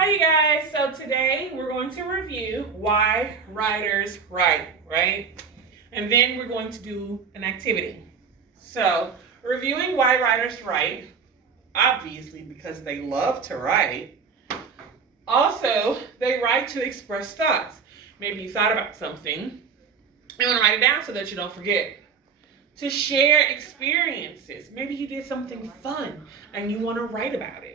Hi, you guys. So today we're going to review why writers write, right? And then we're going to do an activity. So, reviewing why writers write, obviously because they love to write. Also, they write to express thoughts. Maybe you thought about something, you want to write it down so that you don't forget. To share experiences. Maybe you did something fun and you want to write about it.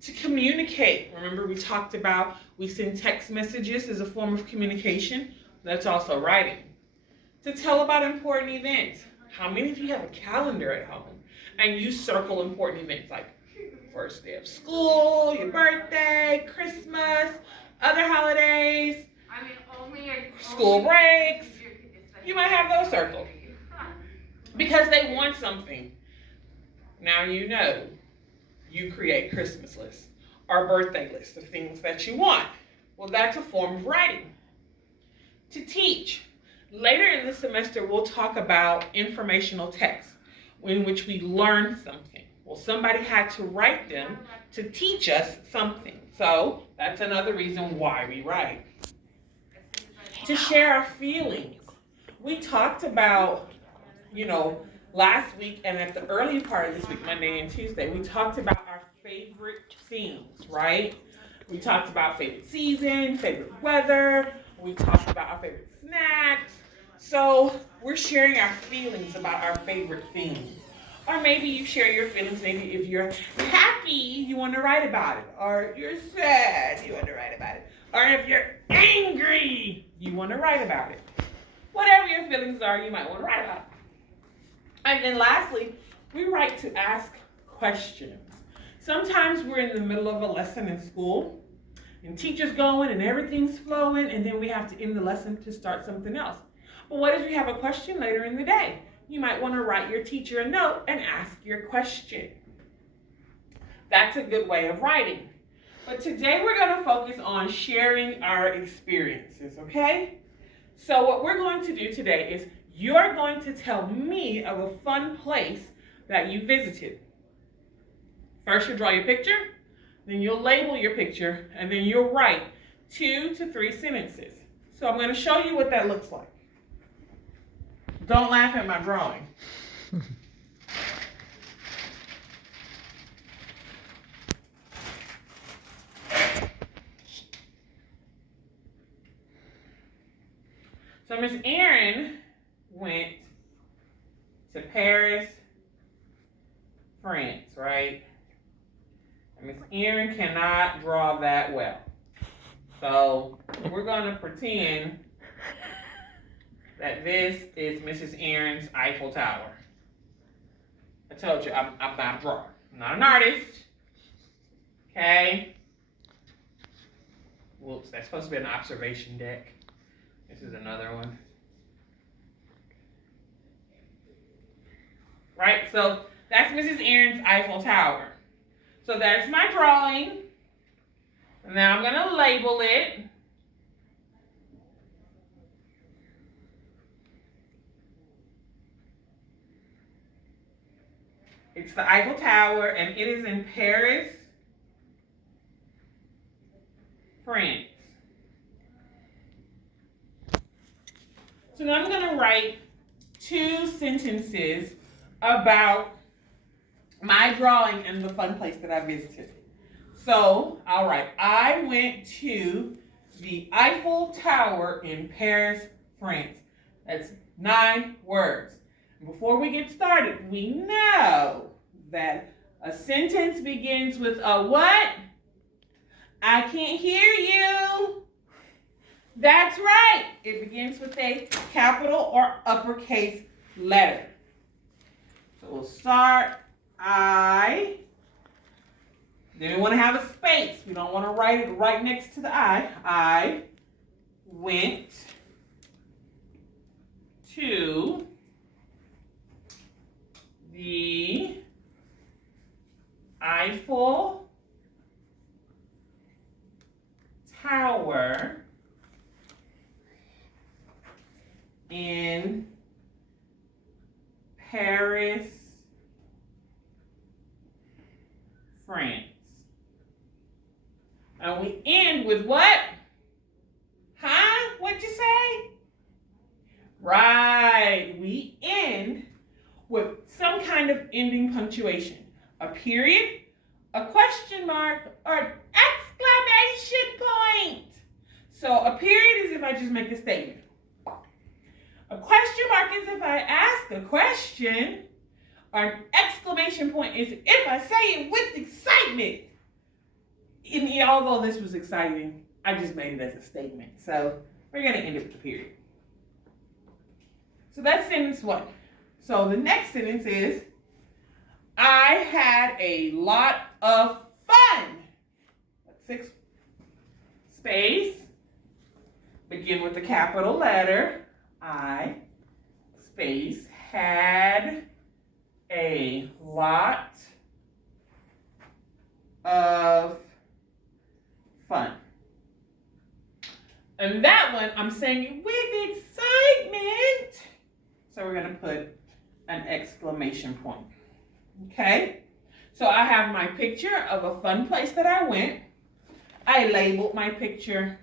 To communicate. Remember, we talked about we send text messages as a form of communication. That's also writing. To tell about important events. How many of you have a calendar at home and you circle important events like first day of school, your birthday, Christmas, other holidays, school breaks? You might have those circled because they want something. Now you know. You create Christmas lists or birthday lists of things that you want. Well, that's a form of writing. To teach. Later in the semester, we'll talk about informational texts in which we learn something. Well, somebody had to write them to teach us something. So that's another reason why we write. To share our feelings. We talked about, last week and at the early part of this week, Monday and Tuesday, we talked about our favorite things, right? We talked about favorite season, favorite weather. We talked about our favorite snacks. So we're sharing our feelings about our favorite things. Or maybe you share your feelings. Maybe if you're happy, you want to write about it. Or if you're sad, you want to write about it. Or if you're angry, you want to write about it. Whatever your feelings are, you might want to write about it. And then lastly, we write to ask questions. Sometimes we're in the middle of a lesson in school, and teacher's going and everything's flowing, and then we have to end the lesson to start something else. But what if you have a question later in the day? You might want to write your teacher a note and ask your question. That's a good way of writing. But today we're going to focus on sharing our experiences, okay? So what we're going to do today is you're going to tell me of a fun place that you visited. First, you'll draw your picture, then you'll label your picture, and then you'll write 2 to 3 sentences. So I'm going to show you what that looks like. Don't laugh at my drawing. So Miss Erin went to Paris, France, right? And Miss Erin cannot draw that well. So we're going to pretend that this is Mrs. Erin's Eiffel Tower. I told you, I'm not a drawer. I'm not an artist. Okay? Whoops, that's supposed to be an observation deck. This is another one. Right, so that's Mrs. Erin's Eiffel Tower. So that's my drawing. Now I'm going to label it. It's the Eiffel Tower, and it is in Paris, France. So now I'm going to write 2 sentences about my drawing and the fun place that I visited. So I'll write, I went to the Eiffel Tower in Paris, France. That's 9 words. Before we get started, we know that a sentence begins with a what? I can't hear you. That's right. It begins with a capital or uppercase letter. So we'll start I. Then we want to have a space. We don't want to write it right next to the I. I went to the Eiffel Tower in Paris, France. we end with what? Huh? What'd you say? Right. We end with some kind of ending punctuation. A period, a question mark, or an exclamation point. So a period is if I just make a statement. A question mark is if I ask a question, or an exclamation point is if I say it with excitement. And although this was exciting, I just made it as a statement. So we're going to end it with a period. So that's sentence 1. So the next sentence is, I had a lot of fun. 6 space. Begin with the capital letter. I space had a lot of fun. And that one, I'm saying it with excitement. So we're going to put an exclamation point. Okay? So I have my picture of a fun place that I went. I labeled my picture.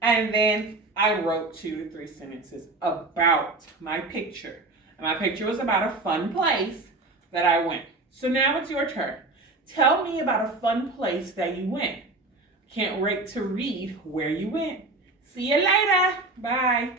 And then I wrote 2 to 3 sentences about my picture. And my picture was about a fun place that I went. So now it's your turn. Tell me about a fun place that you went. Can't wait to read where you went. See you later. Bye.